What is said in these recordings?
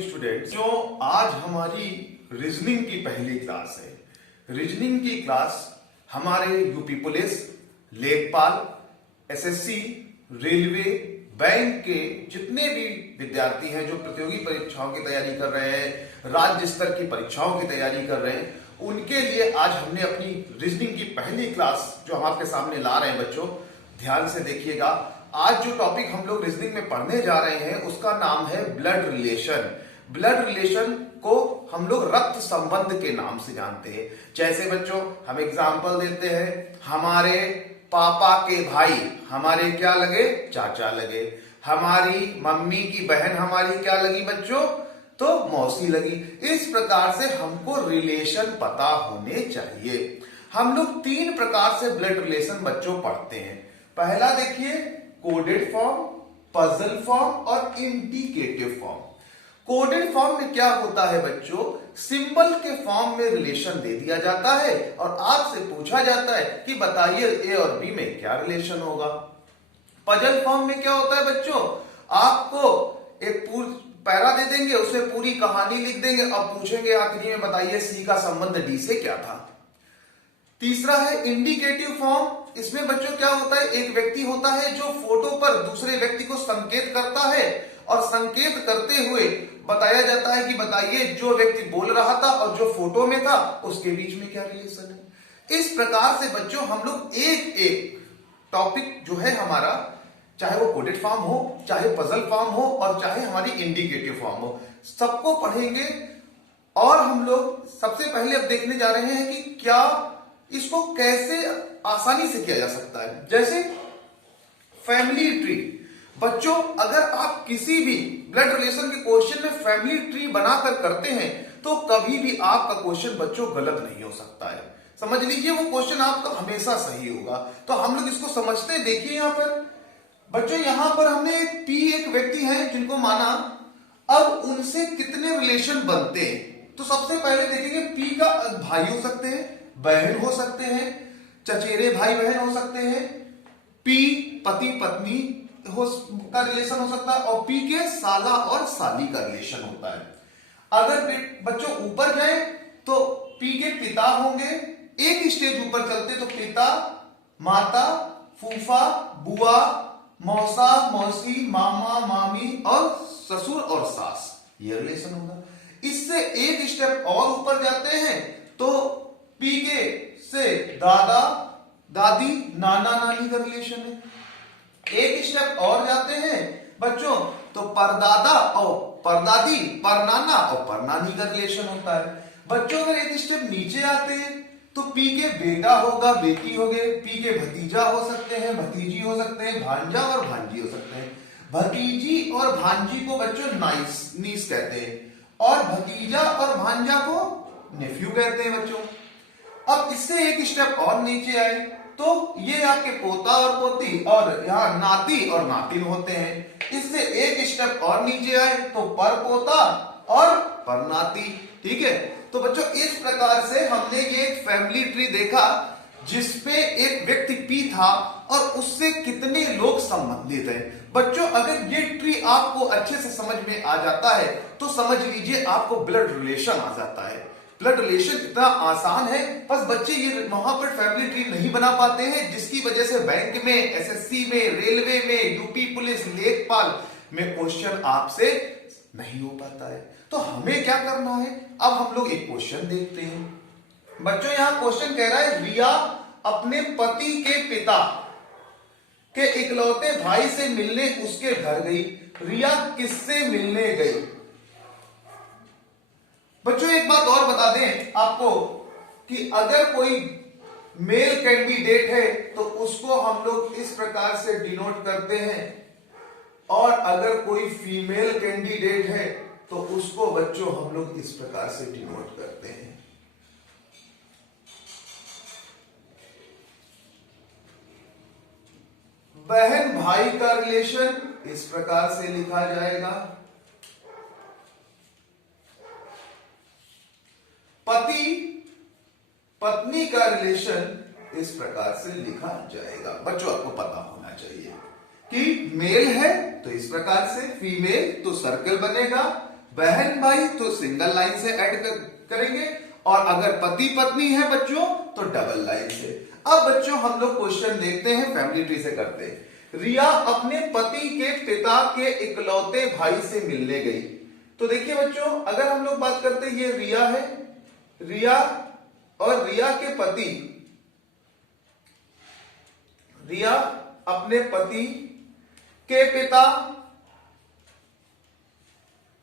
Morning students. जो आज हमारी रीजनिंग की पहली क्लास है। रीजनिंग की क्लास हमारे यूपी पुलिस, लेखपाल, एसएससी, रेलवे, बैंक के जितने भी विद्यार्थी हैं जो प्रतियोगी परीक्षाओं की तैयारी कर रहे हैं, राज्य स्तर की परीक्षाओं की तैयारी कर रहे हैं, उनके लिए आज हमने अपनी रीजनिंग की पहली क्लास जो हम आपके सामने ला रहे हैं। बच्चों ध्यान से देखिएगा। आज जो टॉपिक हम लोग रीजनिंग में पढ़ने जा रहे हैं उसका नाम है ब्लड रिलेशन। ब्लड रिलेशन को हम लोग रक्त संबंध के नाम से जानते हैं। जैसे बच्चों हम एग्जांपल देते हैं, हमारे पापा के भाई हमारे क्या लगे? चाचा लगे। हमारी मम्मी की बहन हमारी क्या लगी बच्चों? तो मौसी लगी। इस प्रकार से हमको रिलेशन पता होने चाहिए। हम लोग तीन प्रकार से ब्लड रिलेशन बच्चों पढ़ते हैं। पहला देखिए कोडेड फॉर्म, पजल फॉर्म और इंडिकेटिव फॉर्म। कोडेड फॉर्म में क्या होता है बच्चों? सिंबल के फॉर्म में रिलेशन दे दिया जाता है और आपसे पूछा जाता है कि बताइए ए और बी में क्या रिलेशन होगा। पजल फॉर्म में क्या होता है बच्चों? आपको एक पैरा दे देंगे, उसमें पूरी कहानी लिख देंगे और पूछेंगे आखिरी में बताइए सी का संबंध डी से क्या था। तीसरा है इंडिकेटिव फॉर्म। इसमें बच्चों क्या होता है? एक व्यक्ति होता है जो फोटो पर दूसरे व्यक्ति को संकेत करता है और संकेत करते हुए बताया जाता है कि बताइए जो व्यक्ति बोल रहा था और जो फोटो में था उसके बीच में क्या रिलेशन है। इस प्रकार से बच्चों हम लोग एक एक टॉपिक जो है हमारा, चाहे वो कोडेड फॉर्म हो, चाहे पजल फॉर्म हो और चाहे हमारी इंडिकेटिव फॉर्म हो, सबको पढ़ेंगे। और हम लोग सबसे पहले अब देखने जा रहे हैं कि क्या इसको कैसे आसानी से किया जा सकता है। जैसे फैमिली ट्री। बच्चों अगर आप किसी भी ब्लड रिलेशन के क्वेश्चन में फैमिली ट्री बनाकर करते हैं तो कभी भी आपका क्वेश्चन बच्चों गलत नहीं हो सकता है। समझ लीजिए वो क्वेश्चन आपका हमेशा सही होगा। तो हम लोग इसको समझते हैं। देखिए यहां पर बच्चों, यहां पर हमने पी एक व्यक्ति हैं जिनको माना। अब उनसे कितने रिलेशन बनते हैं? तो सबसे पहले देखेंगे पी का भाई हो सकते हैं, बहन हो सकते हैं, चचेरे भाई बहन हो सकते हैं, पी पति पत्नी का रिलेशन हो सकता है और पी के साला और साली का रिलेशन होता है। अगर बच्चों ऊपर जाए तो पी के पिता होंगे। एक स्टेज ऊपर चलते तो पिता, माता, फूफा, बुआ, मौसा, मौसी, मामा, मामी और ससुर और सास, ये रिलेशन होगा। इससे एक स्टेप और ऊपर जाते हैं तो पी के से दादा, दादी, नाना, नानी का रिलेशन है। एक स्टेप और जाते हैं बच्चों तो परदादा और परदादी, परनाना और परनानी का रिलेशन होता है। बच्चों अगर एक स्टेप नीचे आते हैं तो पी के बेटा होगा, बेटी हो गए, पी के भतीजा हो सकते हैं, भतीजी हो सकते हैं, भांजा और भांजी हो सकते हैं। भतीजी और भांजी को बच्चों नीस कहते हैं और भतीजा और भांजा को नेफ्यू कहते हैं बच्चों। अब इससे एक स्टेप और नीचे आए तो ये आपके पोता और पोती और यहाँ नाती और नातिन होते हैं। इससे एक स्टेप और नीचे आए तो पर पोता और पर नाती। ठीक है, तो बच्चों इस प्रकार से हमने ये एक फैमिली ट्री देखा जिसपे एक व्यक्ति पी था और उससे कितने लोग संबंधित हैं। बच्चों अगर ये ट्री आपको अच्छे से समझ में आ जाता है तो समझ लीजिए आपको ब्लड रिलेशन आ जाता है। ब्लड रिलेशन इतना आसान है, बस बच्चे ये वहां पर फैमिली ट्री नहीं बना पाते हैं, जिसकी वजह से बैंक में, एसएससी में, रेलवे में, यूपी पुलिस, लेखपाल में क्वेश्चन आपसे नहीं हो पाता है। तो हमें क्या करना है? अब हम लोग एक क्वेश्चन देखते हैं। बच्चों यहां क्वेश्चन कह रहा है रिया अपने पति के पिता के इकलौते भाई से मिलने उसके घर गई। रिया किससे मिलने गई? बच्चों एक बात और बता दें आपको कि अगर कोई मेल कैंडिडेट है तो उसको हम लोग इस प्रकार से डिनोट करते हैं और अगर कोई फीमेल कैंडिडेट है तो उसको बच्चों हम लोग इस प्रकार से डिनोट करते हैं। बहन भाई का रिलेशन इस प्रकार से लिखा जाएगा। पति पत्नी का रिलेशन इस प्रकार से लिखा जाएगा। बच्चों आपको पता होना चाहिए कि मेल है तो इस प्रकार से, फीमेल तो सर्कल बनेगा, बहन भाई तो सिंगल लाइन से ऐड करेंगे, और अगर पति पत्नी है बच्चों तो डबल लाइन से। अब बच्चों हम लोग क्वेश्चन देखते हैं, फैमिली ट्री से करते हैं। रिया अपने पति के पिता के इकलौते भाई से मिलने गई। तो देखिए बच्चों, अगर हम लोग बात करते हैं, ये रिया है, रिया और रिया के पति, रिया अपने पति के पिता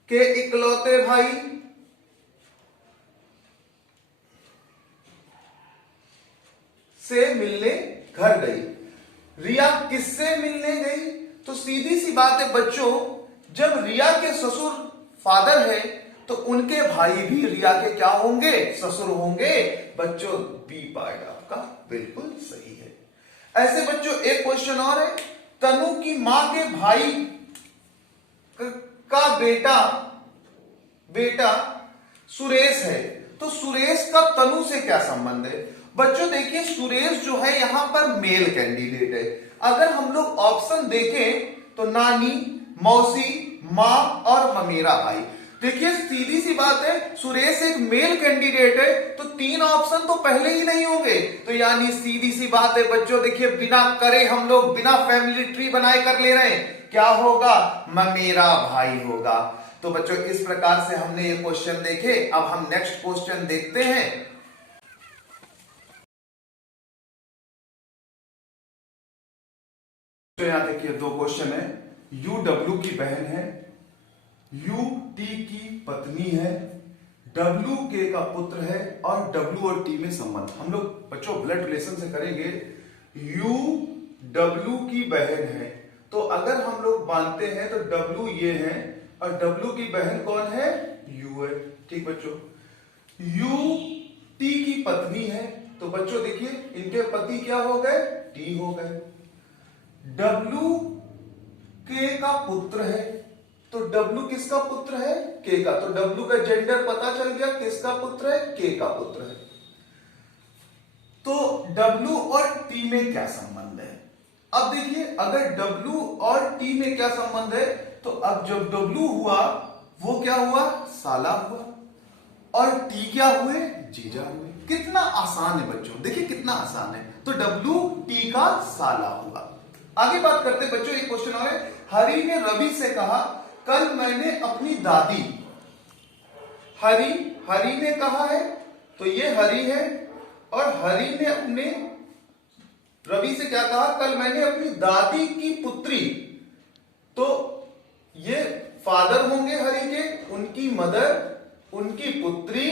के इकलौते भाई से मिलने घर गई। रिया किससे मिलने गई? तो सीधी सी बात है बच्चों, जब रिया के ससुर फादर है तो उनके भाई भी रिया के क्या होंगे? ससुर होंगे। बच्चों बी पार्ट आपका बिल्कुल सही है। ऐसे बच्चों एक क्वेश्चन और है, तनु की मां के भाई का बेटा सुरेश है, तो सुरेश का तनु से क्या संबंध है? बच्चों देखिए, सुरेश जो है यहां पर मेल कैंडिडेट है। अगर हम लोग ऑप्शन देखें तो नानी, मौसी, मां और ममेरा भाई। देखिए सीधी सी बात है, सुरेश एक मेल कैंडिडेट है तो 3 ऑप्शन तो पहले ही नहीं होंगे। तो यानी सीधी सी बात है बच्चों, देखिए बिना करे हम लोग बिना फैमिली ट्री बनाए कर ले रहे हैं, क्या होगा? ममेरा भाई होगा। तो बच्चों इस प्रकार से हमने ये क्वेश्चन देखे। अब हम नेक्स्ट क्वेश्चन देखते हैं। तो यहां देखिए 2 क्वेश्चन है। यू डब्ल्यू की बहन है, यू टी की पत्नी है, डब्ल्यू के का पुत्र है और डब्ल्यू और टी में संबंध। हम लोग बच्चों ब्लड रिलेशन से करेंगे। यू डब्ल्यू की बहन है, तो अगर हम लोग मानते हैं तो डब्ल्यू ये है और डब्ल्यू की बहन कौन है? यू है। ठीक बच्चों, यू टी की पत्नी है, तो बच्चों देखिए इनके पति क्या हो गए? टी हो गए। डब्ल्यू के का पुत्र है, तो डब्ल्यू किसका पुत्र है? के का। तो डब्ल्यू का जेंडर पता चल गया, किसका पुत्र है? के का पुत्र है। तो डब्ल्यू और टी में क्या संबंध है? अब देखिए, अगर डब्ल्यू और टी में क्या संबंध है, तो अब जब डब्ल्यू हुआ वो क्या हुआ? साला हुआ, और टी क्या हुए? जीजा हुए। कितना आसान है बच्चों, देखिए कितना आसान है। तो डब्ल्यू टी का साला हुआ। आगे बात करते बच्चों, एक क्वेश्चन और है। हरि ने रवि से कहा, कल मैंने अपनी दादी, हरि ने कहा है, तो ये हरि है, और हरि ने अपने रवि से क्या कहा? कल मैंने अपनी दादी की पुत्री, तो ये फादर होंगे हरि के, उनकी मदर, उनकी पुत्री,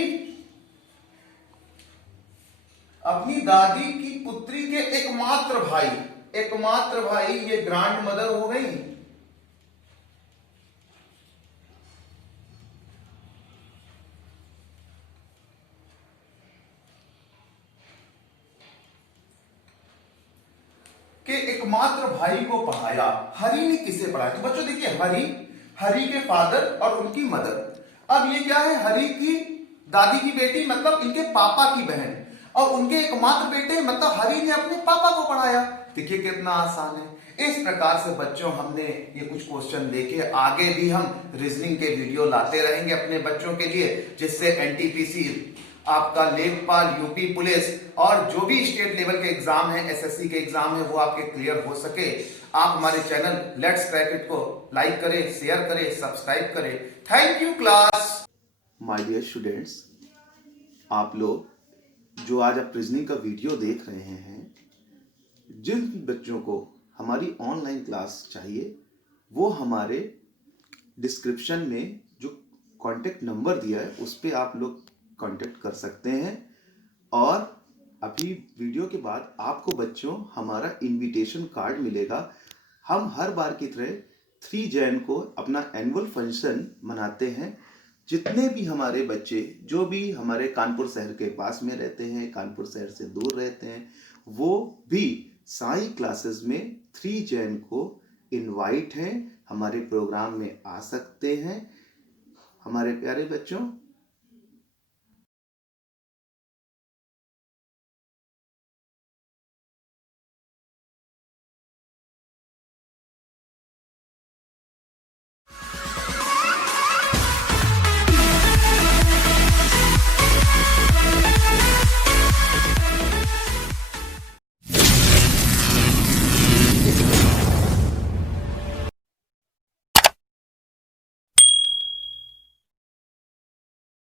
अपनी दादी की पुत्री के एकमात्र भाई, ये ग्रैंड मदर हो गई। के एकमात्र भाई को पढ़ाया। हरि ने किसे पढ़ाया? तो बच्चों देखिए, हरि के फादर और उनकी मदर। अब ये क्या है? हरि की दादी की बेटी मतलब इनके पापा की बहन, और उनके एकमात्र बेटे मतलब हरि ने अपने पापा को पढ़ाया। देखिए कितना आसान है। इस प्रकार से बच्चों हमने ये कुछ क्वेश्चन देखे। आगे भी हम रीजनिंग के वीडियो लाते रहेंगे अपने बच्चों के लिए, जिससे एनटीपीसी, आपका लेखपाल, यूपी पुलिस और जो भी स्टेट लेवल के एग्जाम है, एसएससी के एग्जाम है, वो आपके क्लियर हो सके। आप हमारे चैनल लेट्स क्रैक इट को लाइक करें, शेयर करें, सब्सक्राइब करें। Thank you class. My dear students, आप लोग जो आज आप रीजनिंग का वीडियो देख रहे हैं, जिन बच्चों को हमारी ऑनलाइन क्लास चाहिए वो हमारे डिस्क्रिप्शन में जो कॉन्टेक्ट नंबर दिया है उस पर आप लोग कांटेक्ट कर सकते हैं। और अभी वीडियो के बाद आपको बच्चों हमारा इनविटेशन कार्ड मिलेगा। हम हर बार की तरह 3 जैन को अपना एनुअल फंक्शन मनाते हैं। जितने भी हमारे बच्चे जो भी हमारे कानपुर शहर के पास में रहते हैं, कानपुर शहर से दूर रहते हैं, वो भी साई क्लासेस में 3 जैन को इनवाइट हैं, हमारे प्रोग्राम में आ सकते हैं। हमारे प्यारे बच्चों,